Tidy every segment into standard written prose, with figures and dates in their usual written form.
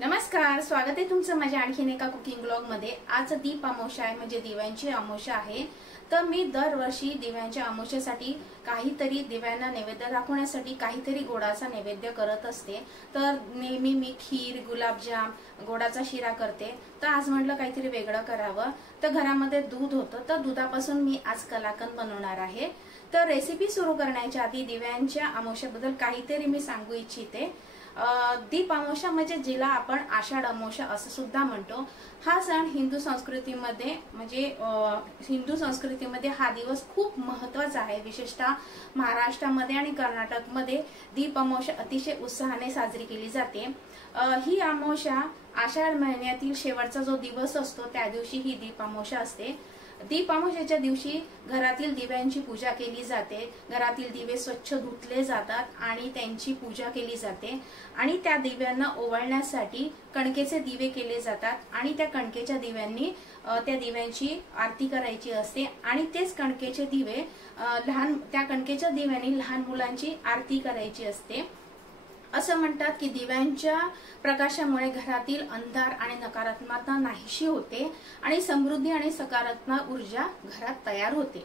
नमस्कार, स्वागत आहे तुमचं माझ्या आणखीन एका कुकिंग ब्लॉग मध्ये। आज दीप अमावस्या आहे, म्हणजे दिव्यांची अमावस्या आहे। तर मी दरवर्षी दिव्यांच्या अमावस्येसाठी काहीतरी दिव्यांना नैवेद्य दाखवण्यासाठी काहीतरी गोडाचा नैवेद्य करत असते। तर नेहमी मी खीर, गुलाबजाम, गोडाचा शिरा करते। तर आज म्हटलं काहीतरी वेगळं करावं। तर घरामध्ये दूध होतं, तर दुधापासून मी आज कलाकंद बनवणार आहे। तर रेसिपी सुरू करण्याच्या आधी दिव्यांच्या अमावस्येबद्दल काहीतरी मी सांगू इच्छिते। दीप अमावस्या म्हणजे जिला आपण आषाढ अमावस्या असं सुद्धा म्हणतो। हा सण हिंदू संस्कृतीमध्ये हा दिवस खूप महत्त्वाचा आहे। विशेषतः महाराष्ट्रामध्ये आणि कर्नाटकमध्ये दीप अमावस्या अतिशय उत्साहाने साजरी केली जाते। ही अमावस्या आषाढ महिन्यातील शेवटचा जो दिवस असतो त्या दिवशी ही दीप अमावस्या असते। दीप अमावस्येच्या दिवशी घरातील दिव्यांची पूजा केली जाते। घरातील दिवे स्वच्छ धुतले जातात आणि त्यांची पूजा केली जाते आणि त्या दिव्यांना ओवाळण्यासाठी कणकेचे दिवे केले जातात आणि त्या कणकेच्या दिव्यांनी त्या दिव्यांची आरती करायची असते आणि तेच कणकेचे दिवे त्या कणकेच्या दिव्यांनी लहान मुलांची आरती करायची असते। असं म्हणतात की दिव्यांच्या प्रकाशामुळे घरातील अंधार आणि नकारात्मकता नाहीशी होते आणि समृद्धी आणि सकारात्मक ऊर्जा घरात तयार होते।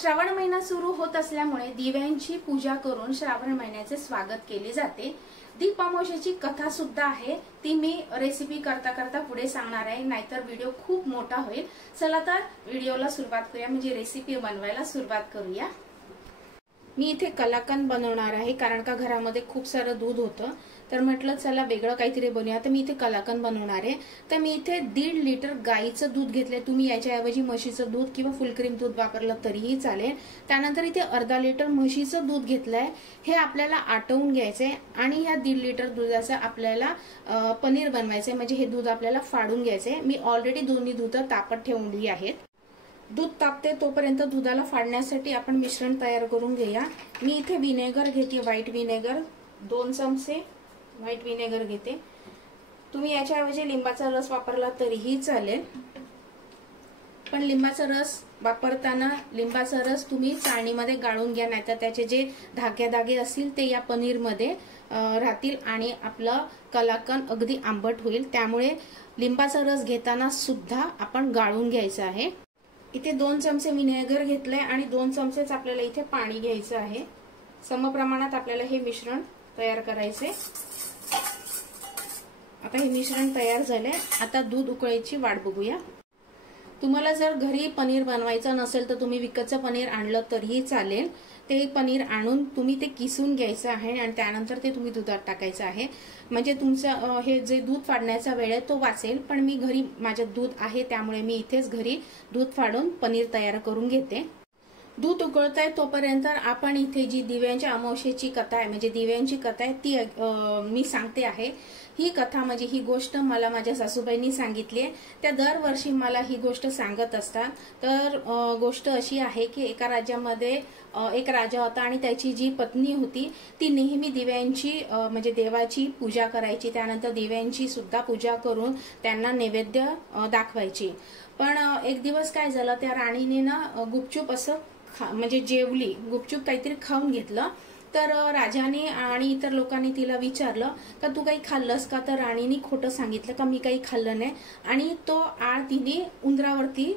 श्रावण महिना सुरू होत असल्यामुळे दिव्यांची पूजा करून श्रावण महिन्याचे स्वागत केले जाते। दीप अमावस्येची कथा सुद्धा आहे, ती मी रेसिपी करता करता पुढे सांगणार आहे, नाहीतर व्हिडिओ खूप मोठा होईल। चला तर व्हिडिओला सुरुवात करूया, म्हणजे रेसिपी बनवायला सुरुवात करूया। मी इथे कलाकंद बनवणार आहे, कारण का घरामध्ये खूप सारं दूध होतं। तर म्हटलं चला वेगळं काहीतरी बनवूया। तर मी इथे कलाकंद बनवणार आहे। तर मी इथे 1.5 लिटर गाईचं दूध घेतलंय। तुम्ही याच्याऐवजी म्हशीचं दूध किंवा फुल क्रीम दूध वापरलं तरीही चालेल। त्यानंतर इथे अर्धा लिटर म्हशीचं दूध घेतलंय। हे आपल्याला आटवून घ्यायचंय आणि ह्या 1.5 लिटर दुधाचं आपल्याला पनीर बनवायचंय, म्हणजे हे दूध आपल्याला फाडून घ्यायचंय। मी ऑलरेडी दोन्ही दूध तापत ठेवली आहेत। दूध तापते तोपर्यंत दुधाला फाडण्यासाठी आपण मिश्रण तयार करून घेऊया। मी इथे विनेगर घेते, व्हाईट विनेगर 2 चमचे व्हाईट विनेगर घेते। तुम्ही याच्याऐवजी लिंबाचा रस वापरला तरीही चालेल, पण लिंबाचा रस वापरताना लिंबाचा रस तुम्ही चाळणीमध्ये गाळून घ्या, नाहीतर त्याचे जे धागे असतील ते या पनीरमध्ये राहतील आणि आपलं कलाकंद अगदी आंबट होईल। त्यामुळे लिंबाचा रस घेताना सुद्धा आपण गाळून घ्यायचं आहे। इथे 2 चमचे विनेगर घेतलंय आणि 2 चमचेच आपल्याला इथे पाणी घ्यायचं आहे। समप्रमाणात आपल्याला हे मिश्रण तयार करायचे। आता हे मिश्रण तयार झालंय, आता दूध उकळायची वाट बघूया। तुम्हाला जर घरी पनीर बनवायचं नसेल तर तुम्ही विकतचं पनीर आणलं तरीही चालेल। ते पनीर आणून तुम्ही ते किसून घ्यायचं आहे आणि त्यानंतर ते तुम्ही दुधात टाकायचं आहे, म्हणजे तुमचं हे जे दूध फाडण्याचा वेळ आहे तो वाचेल। पण मी घरी माझ्यात दूध आहे त्यामुळे मी इथेच घरी दूध फाडून पनीर तयार करून घेते। दूध उकळतंय तोपर्यंत आपण इथे जी दिव्यांच्या अमावस्येची कथा आहे, म्हणजे दिव्यांची कथा आहे ती मी सांगते आहे। ही कथा म्हणजे ही गोष्ट मला माझ्या सासूबाईंनी सांगितली आहे। त्या दरवर्षी मला ही गोष्ट सांगत असतात। तर गोष्ट अशी आहे की एका राज्यामध्ये एक राजा होता आणि त्याची जी पत्नी होती ती नेहमी दिव्यांची म्हणजे देवाची पूजा करायची, त्यानंतर दिव्यांची सुद्धा पूजा करून त्यांना नैवेद्य दाखवायची। पण एक दिवस काय झालं, त्या राणीने ना गुपचूप असं म्हणजे जेवली, गुपचूप काहीतरी खाऊन घेतलं। तर राजाने आणि इतर लोकांनी तिला विचारलं का तू काही खाल्लंस का? तर राणीने खोटं सांगितलं का मी काही खाल्लं नाही आणि तो आळ तिने उंदरावरती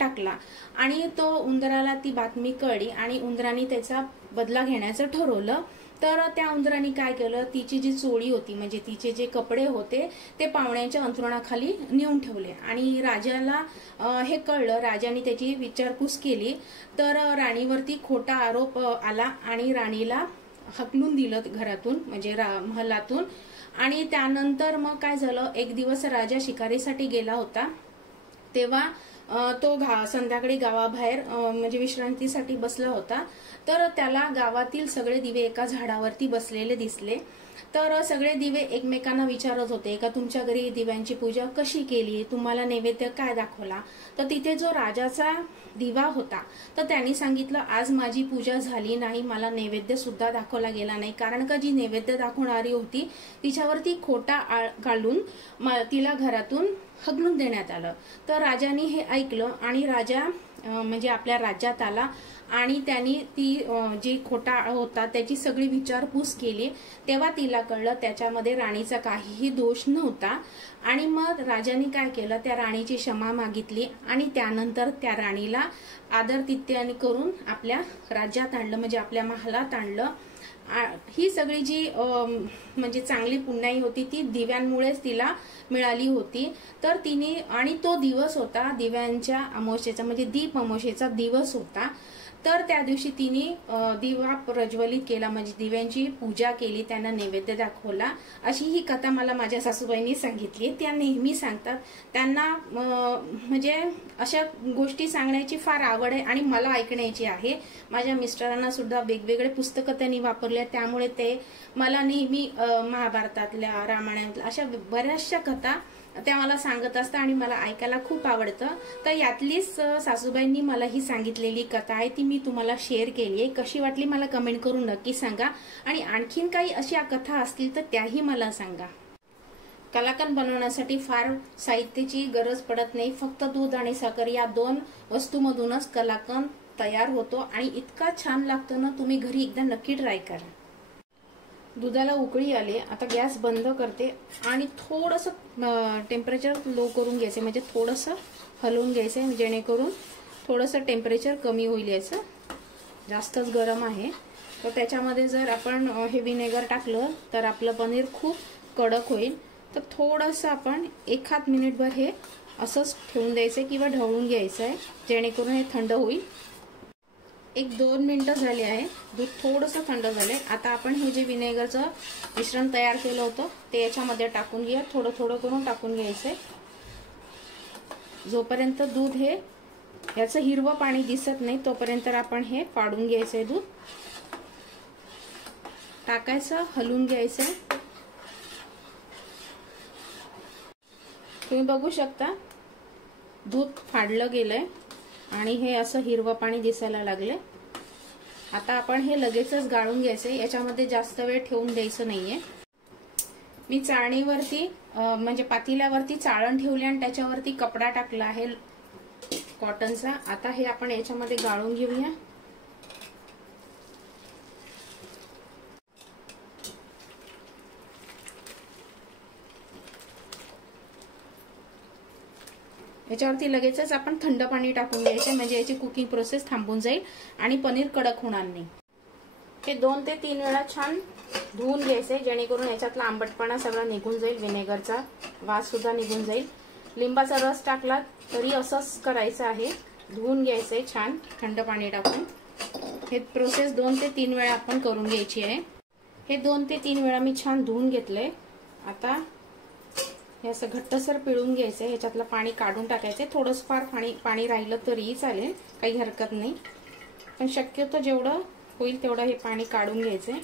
टाकला आणि तो उंदराला ती बातमी कळली आणि उंदराने त्याचा बदला घेण्याचं ठरवलं। तर त्या उंदराने काय केलं, तिची जी चोळी होती म्हणजे तिचे जे कपडे होते ते पाहुण्यांच्या अंथरुणाखाली नेऊन ठेवले आणि राजाला हे कळलं। राजाने त्याची विचारपूस केली तर राणीवरती खोटा आरोप आला आणि राणीला हकलून दिलं घरातून, म्हणजे महलातून। आणि त्यानंतर मग काय झालं, एक दिवस राजा शिकारीसाठी गेला होता, तेव्हा तो संध्याकाळी गावाबाहेर म्हणजे विश्रांतीसाठी बसला होता। तर त्याला गावातील सगळे दिवे एका झाडावरती बसलेले दिसले। तर सगळे दिवे एकमेकांना विचारत होते का तुमच्या घरी दिव्यांची पूजा कशी केली, तुम्हाला नैवेद्य काय दाखवला? तर तिथे जो राजाचा दिवा होता तर त्यांनी सांगितलं आज माझी पूजा झाली नाही, मला नैवेद्य सुद्धा दाखवला गेला नाही, कारण का जी नैवेद्य दाखवणारी होती तिच्यावरती खोटा आळ घालून तिला घरातून हकलून देण्यात आलं। तर राजाने हे ऐकलं आणि राजा म्हणजे आपल्या राज्यात आला आणि त्यांनी ती जी खोटाळ होता त्याची सगळी विचारपूस केली। तेव्हा तिला कळलं त्याच्यामध्ये राणीचा काहीही दोष नव्हता आणि मग राजाने काय केलं, त्या राणीची क्षमा मागितली आणि त्यानंतर त्या राणीला आदरातिथ्य करून आपल्या राज्यात आणलं, म्हणजे आपल्या महालात आणलं। ही सगळी जी म्हणजे चांगली पुण्याई होती ती दिव्यांमुळेच तिला मिळाली होती। तर तिने, आणि तो दिवस होता दिव्यांच्या अमावस्येचा, म्हणजे दीप अमावस्येचा दिवस होता। तर त्या दिवशी तिने दिवा प्रज्वलित केला, म्हणजे दिव्यांची पूजा केली, त्यांना नैवेद्य दाखवला। अशी ही कथा मला माझ्या सासूबाईंनी सांगितली। त्या नेहमी सांगतात, त्यांना म्हणजे अशा गोष्टी सांगण्याची फार आवड आहे आणि मला ऐकण्याची आहे। माझ्या मिस्टरांना सुद्धा वेगवेगळे पुस्तकं त्यांनी वापरले, त्यामुळे ते मला नेहमी महाभारतातल्या, रामायणातल्या अशा बऱ्याचशा कथा त्या मला सांगत असतात आणि मला ऐकायला खूप आवडतं। तर यातलीच सासूबाईंनी मला ही सांगितलेली कथा आहे, ती मी तुम्हाला शेअर केली आहे। कशी वाटली मला कमेंट करून नक्की सांगा आणि आणखीन काही अशा कथा असतील तर त्याही मला सांगा। कलाकंद बनवण्यासाठी फार साहित्याची गरज पडत नाही, फक्त दूध आणि साखर या 2 वस्तूमधूनच कलाकंद तयार होतो आणि इतका छान लागतो ना, तुम्ही घरी एकदा नक्की ट्राय करा। दुधाला उकळी आली, आता गॅस बंद करते आणि थोडंसं टेम्परेचर लो करून घ्यायचं, म्हणजे थोडंसं हलवून घ्यायचं जेणेकरून थोडंसं टेम्परेचर कमी होईल याचं, जास्तच गरम आहे। तर त्याच्यामध्ये जर आपण हे विनेगर टाकलं तर आपलं पनीर खूप कडक होईल। तर थोडंसं आपण 1 मिनिटभर हे असंच ठेवून द्यायचं किंवा ढवळून घ्यायचं आहे, जेणेकरून हे थंड होईल। 1-2 मिनिटं झाली आहे, दूध थोडंसं थंड झालंय। आता आपण हे जे विनेगरचं मिश्रण तयार केलं होतं ते याच्यामध्ये टाकून घ्या, थोडं थोडं करून टाकून घ्यायचंय, जोपर्यंत दूध हे याचं हिरवं पाणी दिसत नाही तोपर्यंत आपण हे फाडून घ्यायचंय। दूध टाकायचं, हलवून घ्यायचंय। तुम्ही बघू शकता दूध फाडलं गेलंय आणि हे असं हिरवं पाणी दिसायला लागले। आता आपण हे लगेचच गाळून घ्यायचंय, याच्यामध्ये जास्त वेळ ठेवून द्यायचं नाहीये। मी चाळणीवरती म्हणजे पातेल्यावरती चाळण ठेवली आणि त्याच्यावरती कपडा टाकला आहे कॉटनचा। आता हे आपण याच्यामध्ये गाळून घेऊया। याच्यावरती लगेचच आपण थंड पाणी टाकून घ्यायचे, म्हणजे याची कुकिंग प्रोसेस थांबून जाईल आणि पनीर कडक होणार नाही। हे 2 ते 3 वेळा छान धुवून घ्यायचे, जेणेकरून याच्यातला आंबटपणा सगळा निघून जाईल, विनेगरचा वास सुद्धा निघून जाईल। लिंबाचा रस टाकला तरी असंच करायचं आहे, धुवून घ्यायचंय छान थंड पाणी टाकून। हे प्रोसेस 2 ते 3 वेळा आपण करून घ्यायची आहे। हे 2 ते 3 वेळा मी छान धुवून घेतलंय। आता हे असं घट्टसर पिळून घ्यायचंय, ह्याच्यातलं पाणी काढून टाकायचंय। थोडंसं फार पाणी राहिलं तरीही चालेल, काही हरकत नाही, पण शक्यतो जेवढं होईल तेवढं हे पाणी काढून घ्यायचंय।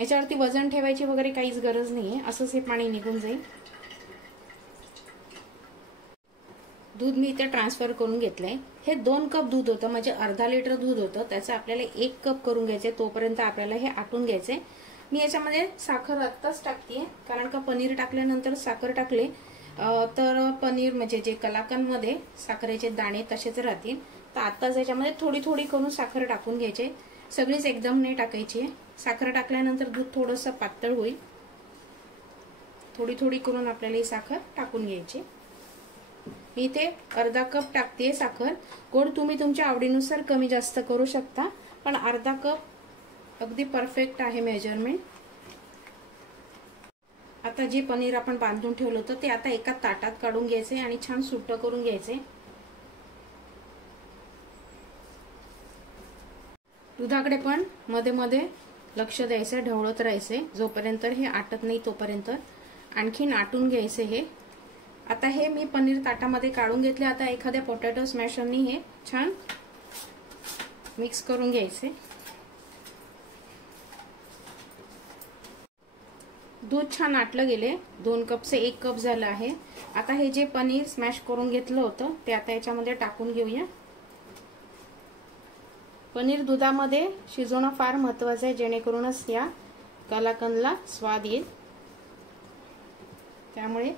याच्यावरती वजन ठेवायची वगैरे काहीच गरज नाहीये, असंच हे पाणी निघून जाईल। दूध मी इथे ट्रान्सफर करून घेतलंय। हे 2 कप दूध होतं, म्हणजे अर्धा लिटर दूध होतं, त्याचं आपल्याला 1 कप करून घ्यायचंय। तोपर्यंत आपल्याला हे आटून घ्यायचंय। मी याच्यामध्ये साखर आत्ताच टाकतेय, कारण का पनीर टाकल्यानंतर साखर टाकले तर पनीर म्हणजे जे कलाकंद मध्ये साखरेचे दाणे तसेच राहतील। तर आत्ताच याच्यामध्ये थोडी थोडी करून साखर टाकून घ्यायचे, सगळीच एकदम नाही टाकायची। साखर टाकल्यानंतर दूध थोडंसं पातळ होईल, थोडी थोडी करून आपल्याला ही साखर टाकून घ्यायची। मी इथे अर्धा कप टाकते साखर। गोड तुम्ही तुमच्या आवडीनुसार कमी जास्त करू शकता, पण अर्धा कप अगदी परफेक्ट आहे मेजरमेंट। आता जे पनीर आपण बांधून ठेवलं होतं ते आता एका ताटात काढून घ्यायचे आणि छान सुट्ट करून घ्यायचे। दुधाकडे पण मध्ये मध्ये लक्ष द्यायचं, ढवळत राहायचे जोपर्यंत हे आटत नाही तोपर्यंत। आणखीन आटून घ्यायचे हे। आता हे मी पनीर ताटामध्ये काढून घेतले। आता एखाद्या पोटॅटो स्मॅशरनी हे छान मिक्स करून घ्यायचे। दूध छान आटलं गेले, 2 कपचे 1 कप झालं आहे। आता हे जे पनीर स्मॅश करून घेतलं होतं ते आता याच्यामध्ये टाकून घेऊया। पनीर दुधामध्ये शिजवणं फार महत्त्वाचं आहे, जेणेकरूनच या कलाकंदला स्वाद येईल। त्यामुळे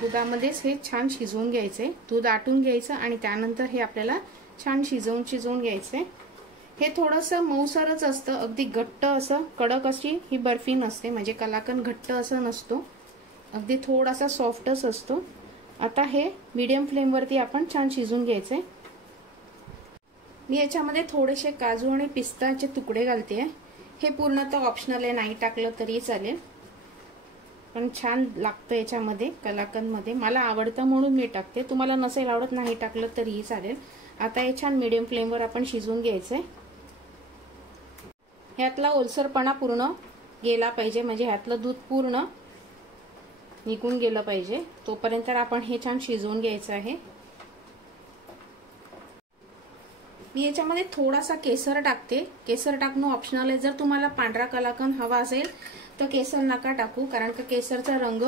दुधामध्येच हे छान शिजवून घ्यायचे, दूध आटून घ्यायचं आणि त्यानंतर हे आपल्याला छान शिजवून घ्यायचे। हे थोडंसं मऊसरच असतं, अगदी घट्ट असं कडक अशी ही बर्फी नसते, म्हणजे कलाकंद घट्ट असं नसतो, अगदी थोडासा सॉफ्टच असतो। आता हे मीडियम फ्लेम वरती आपण छान शिजवून घ्यायचे। मी याच्यामध्ये थोडेसे काजू आणि पिस्ताचे तुकडे घालते। हे पूर्णतः ऑप्शनल आहे, नाही टाकलं तरी चालेल, पण छान लागतं याच्यामध्ये कलाकंद मध्ये। मला आवडतं म्हणून मी टाकते, तुम्हाला नसेल आवडत नाही टाकलं तरीही चालेल। आता हे छान मीडियम फ्लेम वर आपण शिजवून घ्यायचंय। ह्यातला ओलसरपणा पूर्ण गेला पाहिजे, म्हणजे ह्यातलं दूध पूर्ण निघून गेलं पाहिजे, तोपर्यंत आपण हे छान शिजवून घ्यायचं आहे। मी याच्यामध्ये थोडासा केसर टाकते, केसर टाकणं ऑप्शनल आहे। जर तुम्हाला पांढरा कलाकंद हवा असेल तर केसर नका टाकू, कारण का केसरचा रंग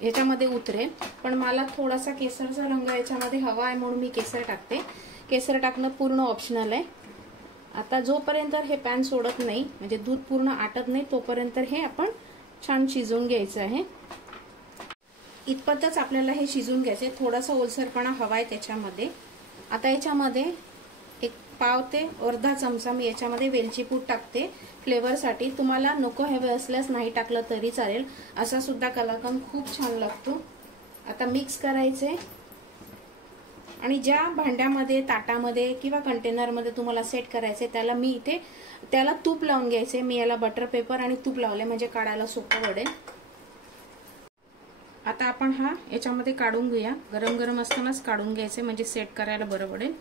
ह्याच्यामध्ये उतरेल, पण मला थोडासा केसरचा रंग याच्यामध्ये हवा आहे म्हणून मी केसर टाकते। केसर टाकणं पूर्ण ऑप्शनल आहे। आता जोपर्यंत हे पॅन सोडत नाही, म्हणजे दूध पूर्ण आटत नाही, तोपर्यंत हे आपण छान शिजवून घ्यायचं आहे। इतपतच आपल्याला हे शिजवून घ्यायचे, थोडासा ओलसरपणा हवा आहे त्याच्यामध्ये। आता याच्यामध्ये एक पाव ते अर्धा चमचा मी याच्यामध्ये वेलची पूड टाकते फ्लेवरसाठी। तुम्हाला नको हवे असल्यास नाही टाकलं तरी चालेल, असा सुद्धा कलाकंद खूप छान लागतो। आता मिक्स करायचे आणि ज्या भांड्यामध्ये, ताटामध्ये किंवा कंटेनरमध्ये तुम्हाला सेट करायचे त्याला तूप लावून घ्यायचे। मी याला बटर पेपर आणि तूप लावले, म्हणजे काढायला सोपं पडेल। आता आपण याच्यामध्ये काढून घेऊया, गरम गरम असतानाच काढून घ्यायचे, म्हणजे सेट करायला बरं पडेल।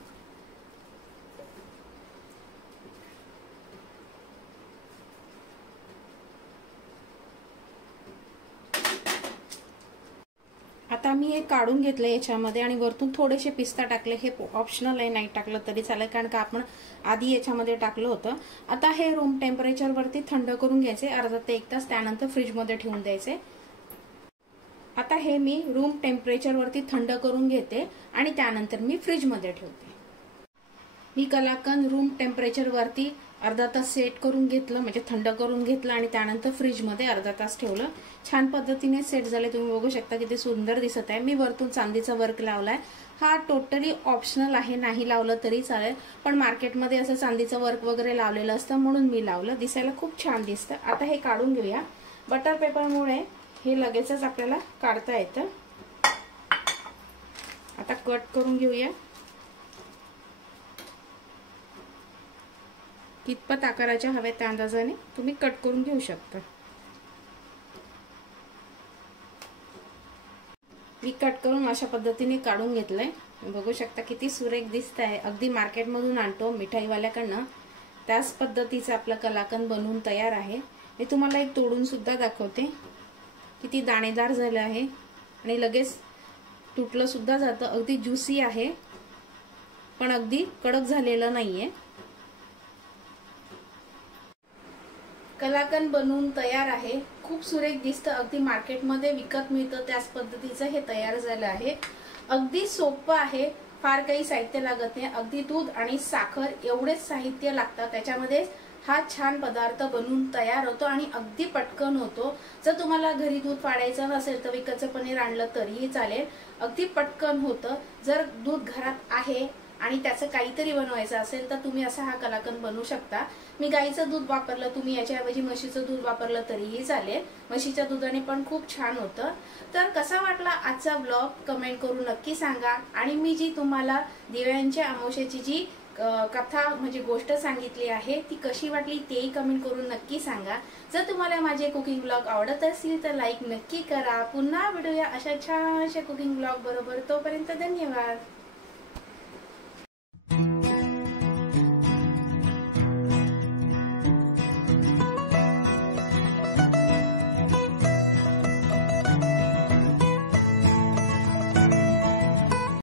आता मी हे काढून घेतलं याच्यामध्ये आणि वरतून थोडेसे पिस्ता टाकले। हे ऑप्शनल आहे, नाही टाकलं तरी चालेल, कारण का आपण आधी याच्यामध्ये टाकलं होतं। आता हे रूम टेम्परेचर वरती थंड करून घ्यायचे, अर्धा ते 1 तास, त्यानंतर फ्रीज मध्ये ठेवून द्यायचे। आता हे मी रूम टेम्परेचर वरती थंड करून घेते आणि त्यानंतर मी फ्रीज मध्ये ठेवते। मी कलाकंद रूम टेम्परेचर वरती अर्धा तास सेट करून घेतलं, म्हणजे थंड करून घेतलं आणि त्यानंतर फ्रीज मध्ये अर्धा तास ठेवलं। छान पद्धतीने सेट झाले, तुम्ही बघू शकता किती सुंदर दिसत आहे। मी वरतून चांदीचा वर्क लावलाय। हा टोटली ऑप्शनल आहे, नाही लावलं तरी चालेल, पण मार्केटमध्ये असं चांदीचं वर्क वगैरे लावलेलं असतं म्हणून मी लावलं, दिसायला खूप छान दिसतं। आता हे काढून घेऊया, बटर पेपरमुळे हे लगेचच आपल्याला काढता येतं। आता कट करून घेऊया, कितपत आकाराच्या हव्या त्या अंदाजाने तुम्ही कट करून घेऊ शकता। मी कट करून अशा पद्धतीने काढून घेतलंय, बघू शकता किती सुरेख दिसत आहे। अगदी मार्केटमधून आणतो मिठाईवाल्याकडनं, त्याच पद्धतीचं आपलं कलाकंद बनवून तयार आहे। हे तुम्हाला एक तोडून सुद्धा दाखवते, किती दाणेदार झालं आहे आणि लगेच तुटलं सुद्धा जातं। अगदी ज्युसी आहे, पण अगदी कडक झालेलं नाहीये। कलाकंद बनवून तयार आहे, खूप सुरेख दिसतं, अगदी मार्केटमध्ये विकत मिळतं त्याच पद्धतीचं हे तयार झालं आहे। अगदी सोपं आहे, फार काही साहित्य लागत नाही, अगदी दूध आणि साखर एवढेच साहित्य लागतं, त्याच्यामध्ये हा छान पदार्थ बनवून तयार होतो आणि अगदी पटकन होतो। जर तुम्हाला घरी दूध फाडायचं नसेल तर विकतचं पनीर आणलं तरीही चालेल, अगदी पटकन होतं। जर दूध घरात आहे आणि त्याचं काहीतरी बनवायचं असेल तर तुम्ही असा हा कलाकंद बनवू शकता। मी गाईचं दूध वापरलं, तुम्ही याच्याऐवजी म्हशीचं दूध वापरलं तरीही चालेल, म्हशीच्या दुधाने पण खूप छान होतं। तर कसा वाटला आजचा ब्लॉग कमेंट करून नक्की सांगा, आणि मी जी तुम्हाला दिव्यांच्या अमावस्येची जी कथा म्हणजे गोष्ट सांगितली आहे ती कशी वाटली तेही कमेंट करून नक्की सांगा। जर तुम्हाला माझे कुकिंग ब्लॉग आवडत असतील तर लाईक नक्की करा। पुन्हा भेटूया अशा छानशा कुकिंग ब्लॉग बरोबर, तोपर्यंत धन्यवाद।